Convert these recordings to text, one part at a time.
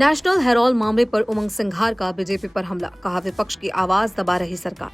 National Herald मामले पर उमंग सिंघार का बीजेपी पर हमला, कहा विपक्ष की आवाज दबा रही सरकार।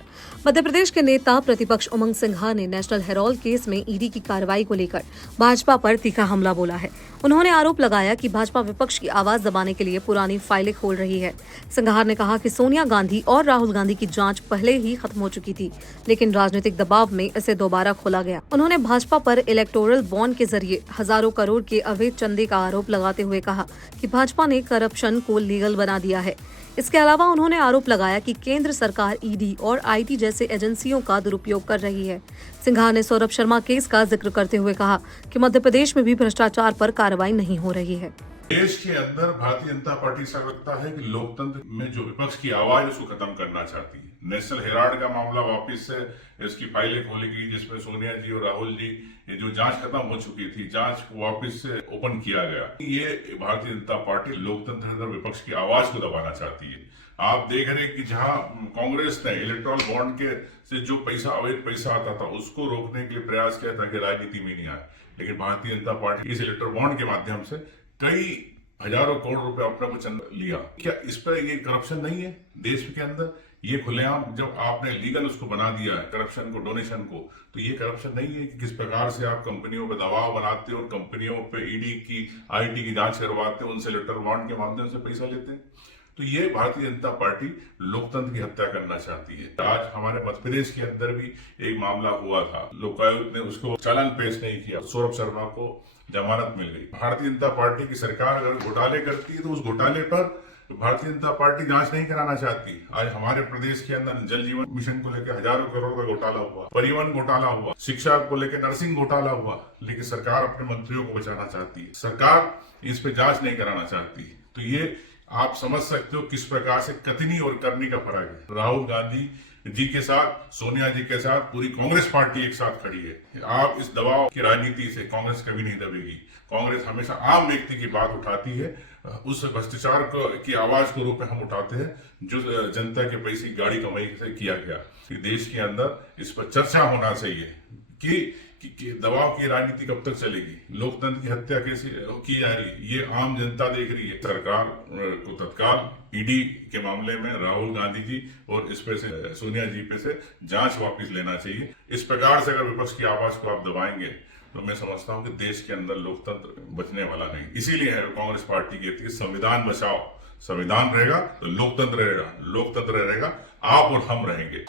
मध्य प्रदेश के नेता प्रतिपक्ष उमंग सिंघार ने नेशनल हेराल्ड केस में ईडी की कार्रवाई को लेकर भाजपा पर तीखा हमला बोला है। उन्होंने आरोप लगाया कि भाजपा विपक्ष की आवाज दबाने के लिए पुरानी फाइलें खोल रही है। सिंघार ने कहा कि सोनिया गांधी और राहुल गांधी की जांच पहले ही खत्म हो चुकी थी, लेकिन राजनीतिक दबाव में इसे दोबारा खोला गया। उन्होंने भाजपा पर इलेक्टोरल बॉन्ड के जरिए हजारों करोड़ के अवैध चंदे का आरोप लगाते हुए कहा कि भाजपा ने करप्शन को लीगल बना दिया है। इसके अलावा उन्होंने आरोप लगाया कि केंद्र सरकार ईडी और आईटी जैसे एजेंसियों का दुरुपयोग कर रही है। सिंघार ने सौरभ शर्मा केस का जिक्र करते हुए कहा कि मध्य प्रदेश में भी भ्रष्टाचार पर कार्रवाई नहीं हो रही है। देश के अंदर भारतीय जनता पार्टी ऐसा लगता है कि लोकतंत्र में जो विपक्ष की आवाज है उसको खत्म करना चाहती है। नेशनल हेराल्ड का मामला वापस से इसकी फाइलें खोली गई, जिसमें सोनिया जी और राहुल जी ये जो जांच खत्म हो चुकी थी, जांच को वापस से ओपन किया गया। ये भारतीय जनता पार्टी लोकतंत्र के अंदर विपक्ष की आवाज को दबाना चाहती है। आप देख रहे हैं कि जहां कांग्रेस ने इलेक्टोरल बॉन्ड के से जो पैसा अवैध पैसा आता था उसको रोकने के लिए प्रयास किया ताकि राजनीति में नहीं आए, लेकिन भारतीय जनता पार्टी इस इलेक्टोरल बॉन्ड के माध्यम से कई हजारों करोड़ रुपए अपना को चंद लिया। क्या इस पर ये करप्शन नहीं है देश के अंदर? ये खुलेआम जब आपने लीगल उसको बना दिया है करप्शन को, डोनेशन को, तो ये करप्शन नहीं है कि किस प्रकार से आप कंपनियों पे दबाव बनाते हो और कंपनियों पे ईडी की आईटी की जांच करवाते हो, उनसे इलेक्टोरल बॉन्ड के माध्यम से पैसा लेते हैं। तो ये भारतीय जनता पार्टी लोकतंत्र की हत्या करना चाहती है। आज हमारे मध्य प्रदेश के अंदर भी एक मामला हुआ था, लोकायुक्त ने उसको चालान पेश नहीं किया, सौरभ शर्मा को जमानत मिल गई। भारतीय जनता पार्टी की सरकार अगर घोटाले करती है तो उस घोटाले पर भारतीय जनता पार्टी जांच नहीं कराना चाहती। आज हमारे प्रदेश के अंदर जल जीवन मिशन को लेकर हजारों करोड़ का घोटाला हुआ, परिवहन घोटाला हुआ, शिक्षा को लेकर नर्सिंग घोटाला हुआ, लेकिन सरकार अपने मंत्रियों को बचाना चाहती है, सरकार इस पे जांच नहीं कराना चाहती। तो ये आप समझ सकते हो किस प्रकार से कथनी और करनी का फर्क है। राहुल गांधी जी के साथ, सोनिया जी के साथ पूरी कांग्रेस पार्टी एक साथ खड़ी है। आप इस दबाव की राजनीति से कांग्रेस कभी नहीं दबेगी। कांग्रेस हमेशा आम व्यक्ति की बात उठाती है, उस भ्रष्टाचार की आवाज को रूप में हम उठाते हैं जो जनता के पैसे गाड़ी कमाई से किया गया। देश के अंदर इस पर चर्चा होना चाहिए कि दबाव की राजनीति कब तक चलेगी, लोकतंत्र की हत्या कैसे की जा रही है, ये आम जनता देख रही है। सरकार को तत्काल ईडी के मामले में राहुल गांधी जी और इस पे से सोनिया जी पे से जांच वापस लेना चाहिए। इस प्रकार से अगर विपक्ष की आवाज को आप दबाएंगे तो मैं समझता हूं कि देश के अंदर लोकतंत्र बचने वाला नहीं। इसीलिए कांग्रेस पार्टी कहती है संविधान बचाओ, संविधान रहेगा तो लोकतंत्र रहेगा, लोकतंत्र रहेगा आप और हम रहेंगे।